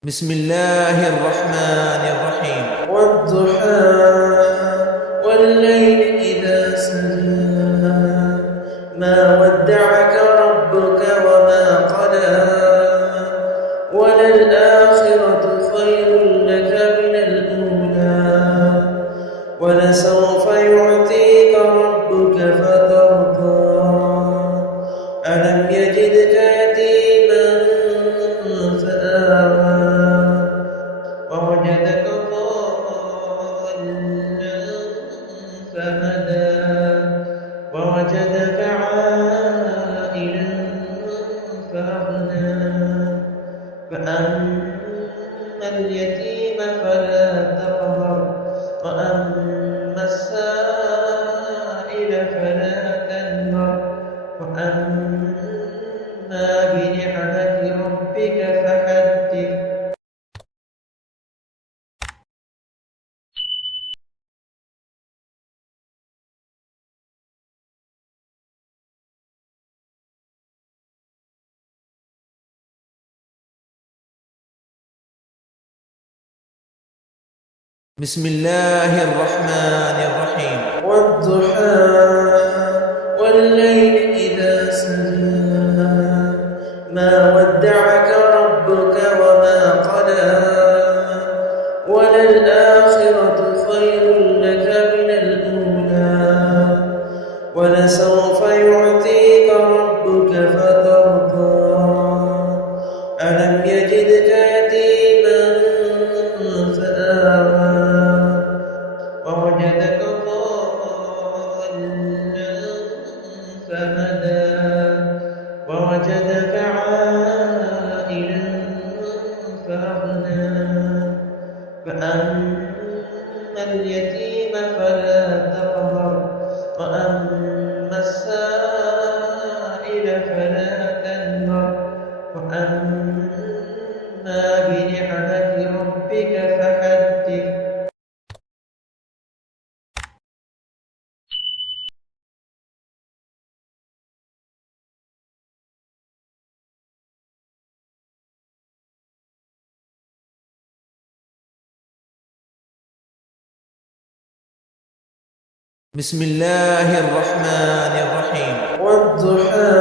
بسم الله الرحمن الرحيم. والضحى والليل إذا سجى ما ودعك ربك وما قلى وللآخرة خير لك من الأولى ولسوف يعطيك ربك فترضى ألم يجدك يتيما فآوى ووجدك ضالا فهدى ووجدك عائلا فأغنى فأما اليتيم فلا تقهر وأما السائل فلا تنهر وأما بنعمة ربك فحدث. بسم الله الرحمن الرحيم. والضحى والليل إذا سجى ما ودعك ربك وما قلى وللآخرة خير لك من الأولى ولسوف يعطيك ربك فترضى ألم يجدك يتيما فآوى ووجدك ضالا فهدى ووجدك عائلا فأغنى فأما اليتيم فلا تقهر وأما السائل فلا تنهر وأما بنعمة ربك فحدث. بسم الله الرحمن الرحيم. والضحى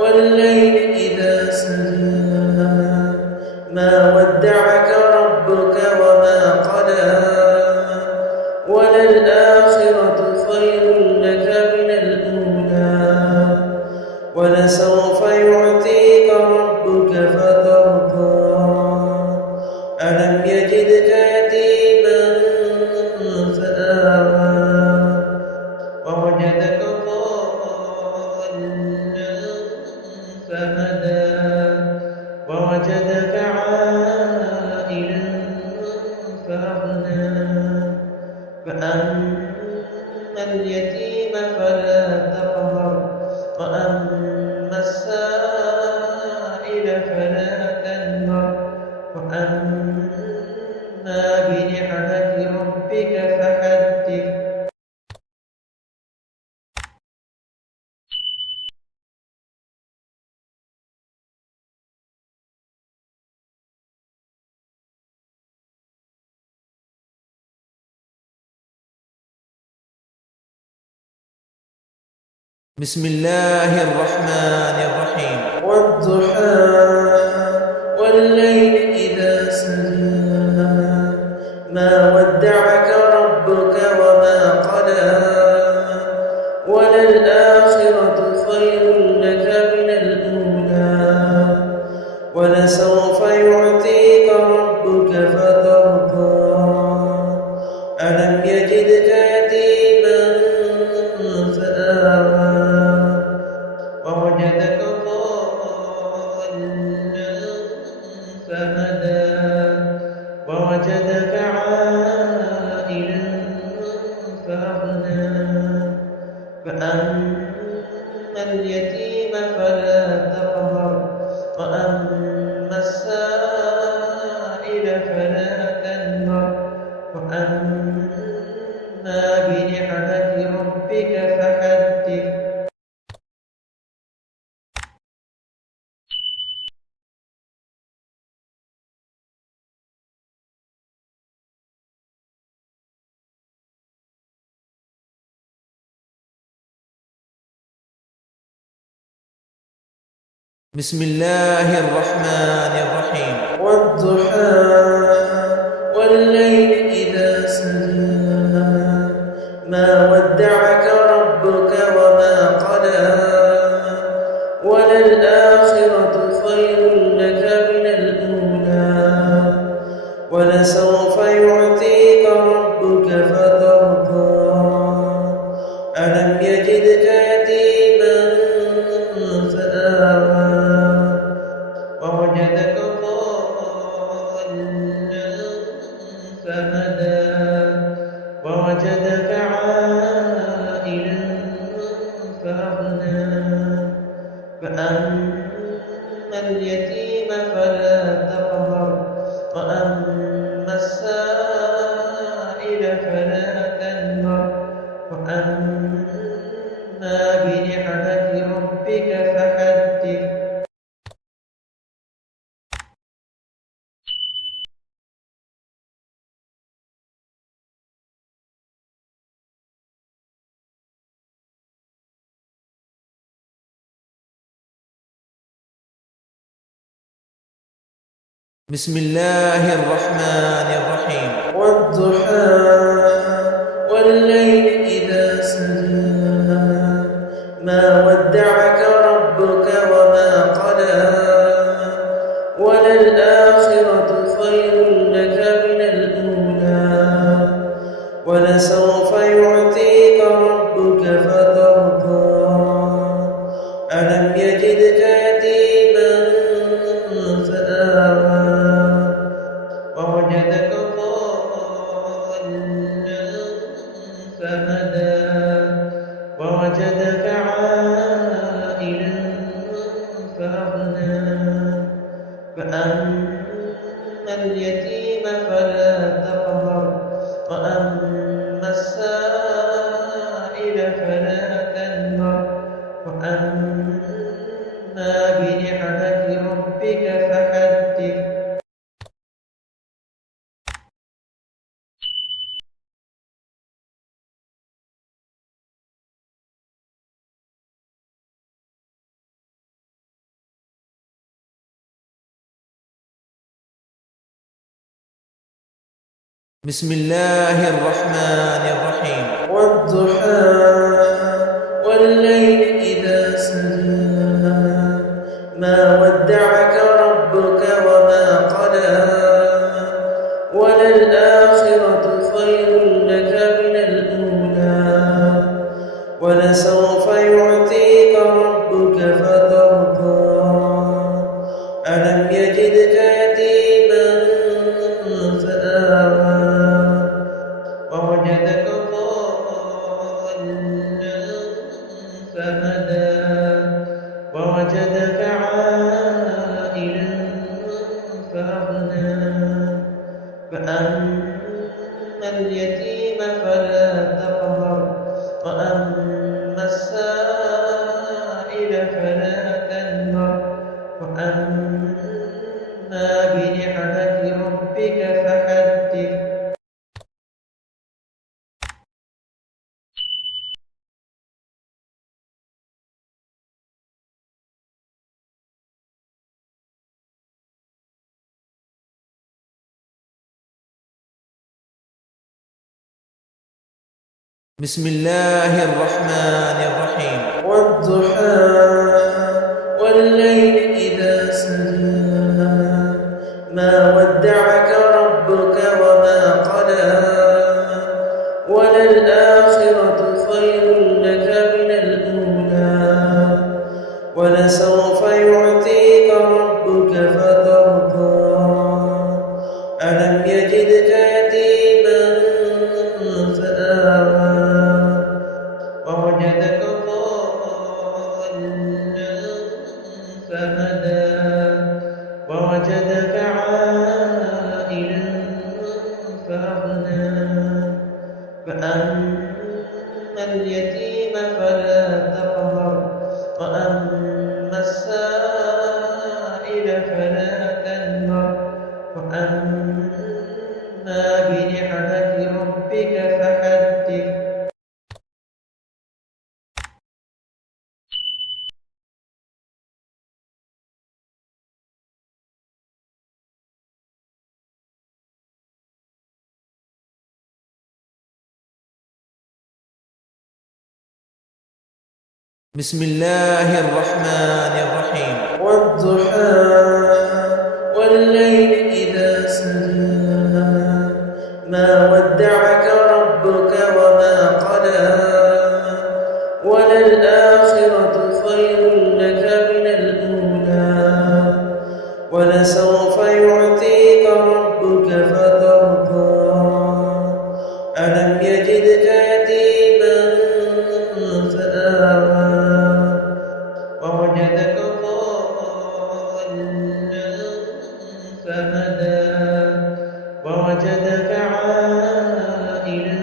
والليل إذا سجى ما ودعك ربك وما قلى وللآخرة خير لك من الأولى ولسوف يعطيك ربك فترضى ألم يجدك يتيما فآوى ووجدك ضالا فهدى ووجدك عائلا فأغنى فأما اليتيم فلا تقهر وأما السائل فلا تنهر وأما بنعمة ربك فحدث. بسم الله الرحمن الرحيم. والضحى والليل إذا سجى ما ودعك ربك وما قلى وللآخرة خير لك من الأولى ولسوف يعطيك ربك فترضى ألم يجدك يتيما فآوى ووجدك ضالا فهدى ووجدك عائلا فأغنى فأما اليتيم فلا تقهر وأما السائل فلا تنهر وأما بنعمة ربك فحدث. بسم الله الرحمن الرحيم. والضحى والليل إذا سجى ما ودعك ربك وما قلى وللآخرة خير لك من الأولى ولسوف يعطيك ربك فترضى ألم يجدك يتيما فآوى ووجدك ضالا فهدى ووجدك عائلا فأغنى فأما اليتيم فلا تقهر وأما السائل فلا تنهر وأما بنعمة ربك فحدث. بسم الله الرحمن الرحيم. والضحى والليل إذا سجى ما ودعك ربك وما قلى وللآخرة خير لك من الأولى ولسوف يعطيك ربك فترضى ألم يجدك يتيما فآوى ووجدك ضالا فهدى ووجدك عائلا فأغنى فأما اليتيم فلا تقهر وأما السائل فلا تنهر وأما بنعمة ربك فحدث. بسم الله الرحمن الرحيم. والضحى والليل إذا سجى ما ودعك ربك وما قلى وللآخرة خير لك من الأولى ولسوف يعطيك ربك فترضى ألم يجدك يتيما فآوى ووجدك ضالا فهدى ووجدك عائلا فأغنى فأما اليتيم فلا تقهر وأما السائل فلا تنهر وأما بنعمة ربك فحدث. بسم الله الرحمن الرحيم. والضحى والليل إذا سجى ما ودعك ربك وما قلى وللآخرة خير لك من الأولى ولسوف يعطيك ربك فترضى ألم يجدك يتيما فآوى ووجدك ضالا فهدى ووجدك عائلا فأغنى فأما اليتيم فلا تقهر وأما السائل فلا تنهر وأما بنعمة ربك فحدث. بسم الله الرحمن الرحيم. والضحى والليل إذا سجى ما ودعك ربك وما قلى وللآخرة خير لك من الأولى ولسوف يعطيك ربك فترضى ألم يجدك يتيما فآوى ووجدك ضالا فهدى ووجدك عائلا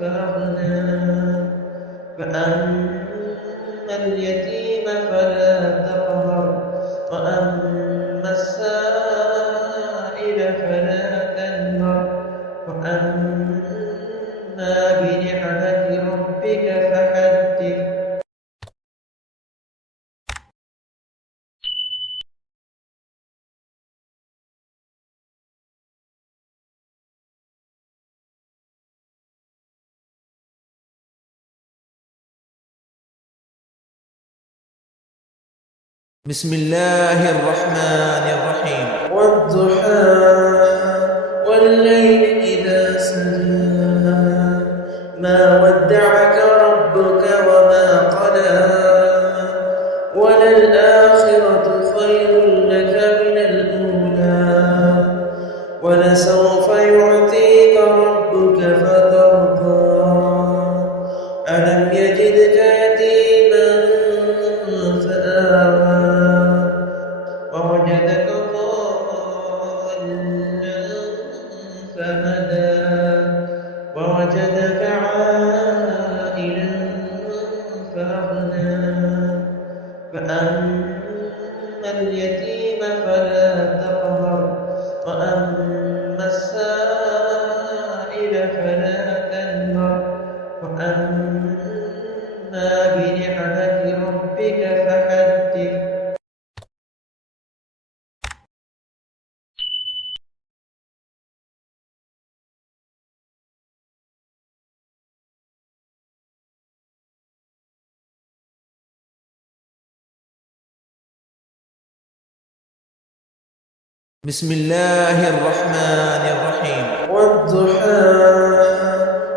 فأغنى فأما اليتيم فلا تقهر وأما السائل فلا تنهر وأما بنعمة ربك فحدث. بسم الله الرحمن الرحيم. والضحى والليل إذا سجى ما ودعك ربك وما قلى وللآخرة خير لك من الأولى ولسوف يعطيك ربك فترضى ألم يجدك يتيما فآوى ووجدك ضالا فهدى ووجدك عائلا فأغنى فأما اليتيم فلا تقهر وأما السائل فلا تنهر وأما بنعمة ربك فحدث. بسم الله الرحمن الرحيم. والضحى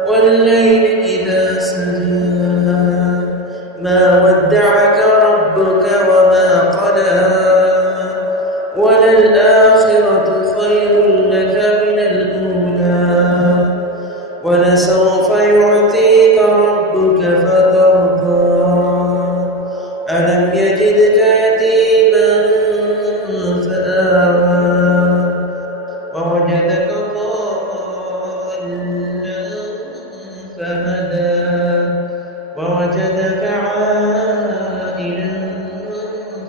والليل إذا سجى ما ودعك ربك وما قلى وللآخرة خير لك من الأولى ولسوف يعطيك ربك فترضى ألم يجدك يتيما فآوى ووجدك ضالا فهدى ووجدك عائلا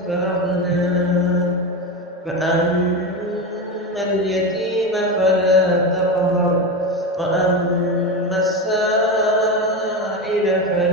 فأغنى فأما اليتيم فلا تقهر وأما السائل فلا